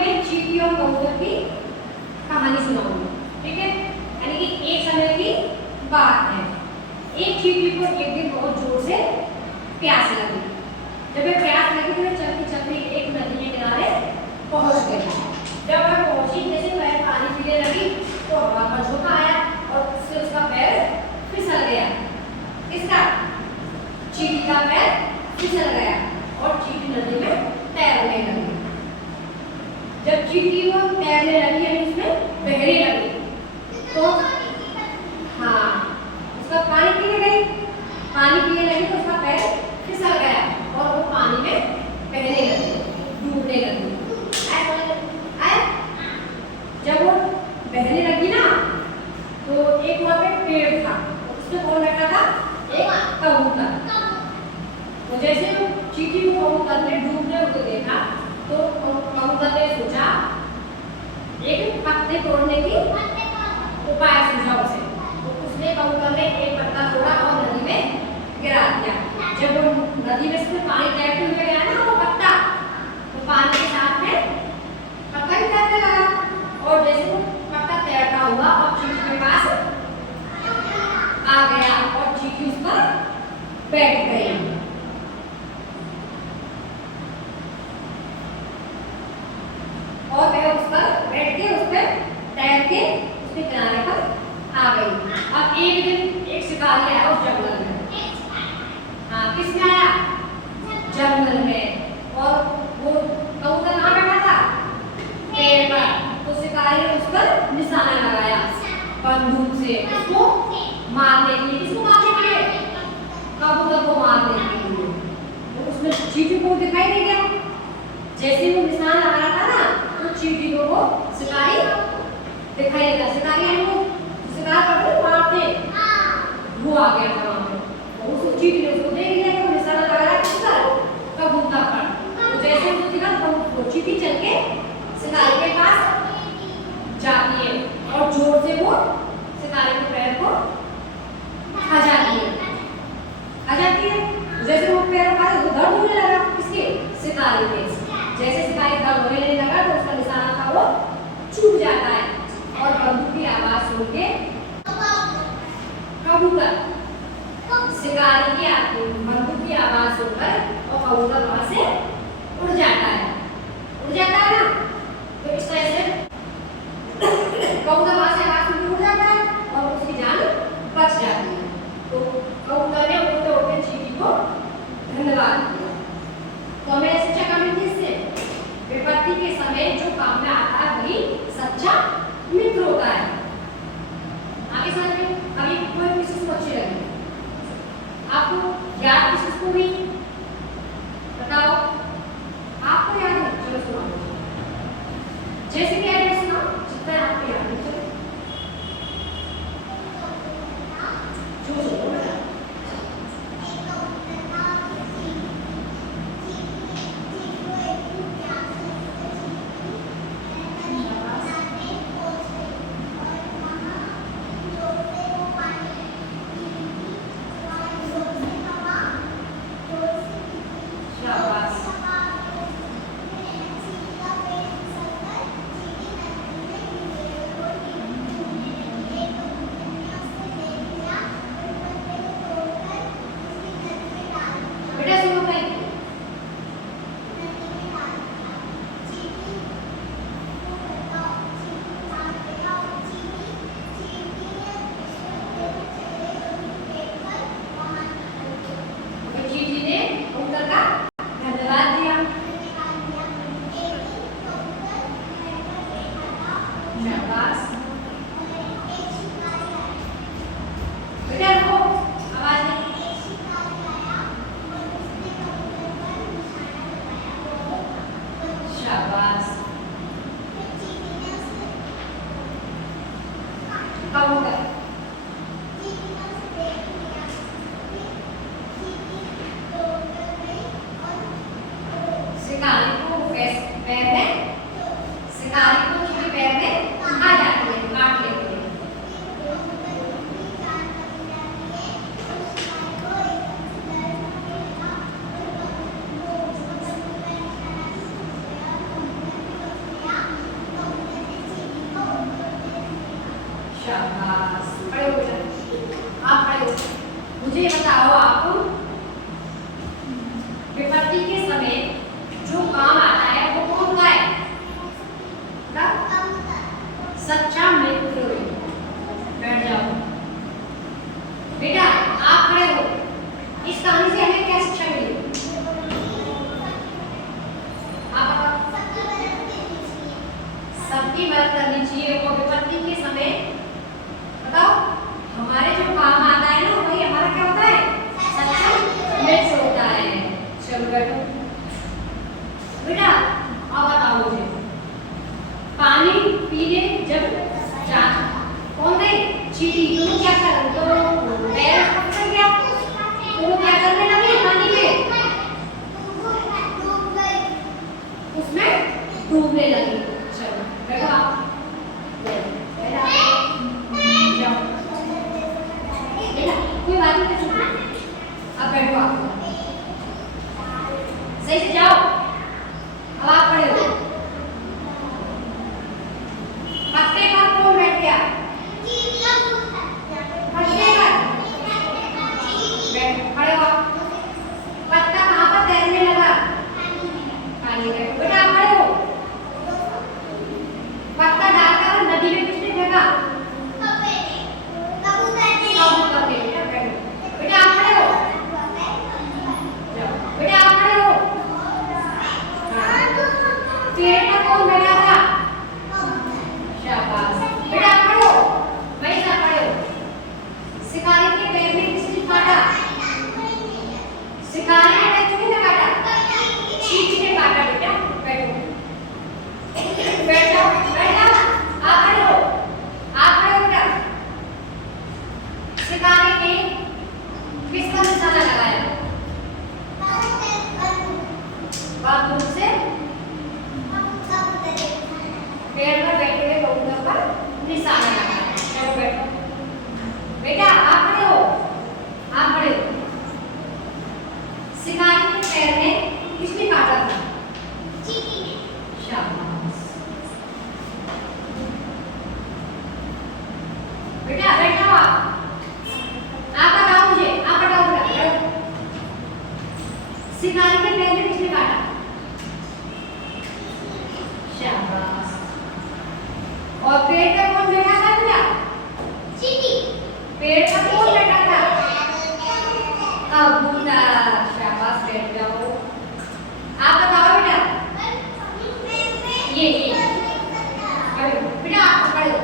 मैं चींटी और कबूतर की कहानी सुनाऊंगी, ठीक है। यानी कि एक समय की बात है, एक चींटी को एक दिन बहुत जोर से प्यास लगी। जब वह प्यास लगी तो वह चलती चलती एक नदी के किनारे पहुंच गई। जब वह पहुंची, जैसे वह पानी पीने लगी तो हवा का झोंका आया और उससे उसका पैर फिसल गया। इसका चींटी का पैर फिसल गया और चींटी नदी में तैरने लगी। जब चींटी वो तैरने लगी, यानी उसमें बहने लगी, तो हाँ उसका पानी पीने लगी तो उसका पैर फिसल गया और वो पानी में बहने लगी, डूबने लगी। जब वो बहने लगी ना, तो एक वहाँ पे पेड़ था, उसमें कौन बैठा था? एक कबूतर। तो जैसे वो चींटी को कबूतर ने डूबने हुए देखा, तो कबूतर ने सोचा एक पत्ते तोड़ने की उपाय सूझा उसे। तो उसने कबूतर ने एक पत्ता तोड़ा और नदी में गिरा दिया। जब वो नदी में से पानी तैरते हुए गया ना वो पत्ता, तो पानी के साथ में पत्ता भी तैरने लगा। और जैसे वो पत्ता तैरता हुआ और चींटी के पास आ गया और चींटी उस पर बैठ गई। और वह उस पर बैठ के उस पर तैर के उसके किनारे पर आ गई। अब एक दिन एक शिकारी आया उस जंगल में। हाँ, किसमें आया? जंगल में। और वो कबूतर कहाँ बैठा था? पेड़ पर। तो शिकारी ने उस पर निशाना लगाया बंदूक से, उसको मारने के लिए। किसको मारने के लिए? कबूतर को मारने के लिए। तो उसमें चींटी को दिखाई नहीं दिया। जैसे वो निशाना लगाया था ना, तो चींटी को वो शिकारी दिखाई देता। शिकारी यानी वो शिकार करते मारते, वो आ गया था वहाँ पे। उस चींटी ने उसको देख लिया कि वो निशाना लगाया किस पर? कबूतर पर। तो जैसे वो दिखा वो चींटी चल के शिकारी के पास जाती है और जोर से वो शिकारी के पैर को खा जाती है। जैसे वो पैर का दर्द होने लगा, किसके? शिकारी के। जैसे शिकारी दर्द होने लगा तो उसका निशाना था वो छूट जाता है और बंदूक की आवाज सुन के कबूतर शिकारी की बंदूक की आवाज सुनकर और कबूतर वहां से उड़ जाता है ना। तो इस तरह से कबूतर वहां से आवाज सुन के उड़ जाता है और उसकी जान बच जाती है। तो कबूतर ने उड़ते उड़ते चींटी को धन्यवाद दिया। तो हमें शिक्षा का मिलती है इससे, विपत्ति के समय जो काम में आता है वही सच्चा मित्र होता है। आगे समझ में अभी कोई किसी को अच्छी लगी आपको याद किसको हुई बताओ? आपको याद है? चलो सुनाओ। जैसे कि याद है सुनाओ, जितना आपको याद है। चलो जो शाबाश, खड़े हो बेटा, आप खड़े हो। मुझे बताओ आप विपत्ति के समय जो काम आता है वो कौन का है? सच्चा मित्र। बैठ जाओ बेटा, आप खड़े हो। इस कहानी से हमें क्या शिक्षा मिली? आप सबकी मदद करनी चाहिए। वो विपत्ति के समय बताओ हमारे जो काम आता है ना वही हमारा क्या होता है? सच्चा मित्र होता है। चलो बैठो बेटा, अब बताओ मुझे पानी पीने जब जाना कौन गई? चींटी। तुम क्या कर तो पैर पकड़ गया, तुम क्या करने लगे पानी में? उसमें डूबने लगी। चलो बैठो आप, बेटा जाओ बेटा, कोई बात नहीं, चुप अब बैठो आप, सही से जाओ। अब आप खड़े हो। पत्ते पर कौन बैठ गया? पत्ते पर बैठ, खड़े हो आप। पत्ता कहाँ पर तैरने लगा? पानी में। बेटा आप खड़े हो। पत्ता डालकर नदी में किसने फेंका? कबूतर ने। बेटा बैठो। बेटा आप खड़े हो। जाओ बेटा आप खड़े हो। पेड़ पर कौन बैठा था? शाबाश। बेटा आप खड़े हो। वहीं से खड़े हो। शिकारी के पैर में किसने काटा? शिकारी के पैर किसने काटा? चींटी ने काटा। बेटा बैठो, बैठ जाओ, बैठ जाओ। आप खड़े हो, आप खड़े हो बेटा। शिकारी ने किस पर निशाना लगाया? बंदूक से पेड़ पर बैठे हुए कबूतर पर निशाना लगाया। चलो बैठो बेटा, आप खड़े हो, आप खड़े हो। शिकारी के पैर में किसने काटा था? चींटी ने। शाबाश बेटा, बैठ जाओ आप बताओ मुझे, आप बताओ बेटा। शिकारी के पैर में किसने काटा? शाबाश। और पेड़ पर कौन बैठा था बेटा? चींटी। पेड़ पर कौन बैठा था? कबूतर। शाबाश, बैठ जाओ। आप बताओ बेटा। ये खड़े हो बेटा, आप खड़े हो।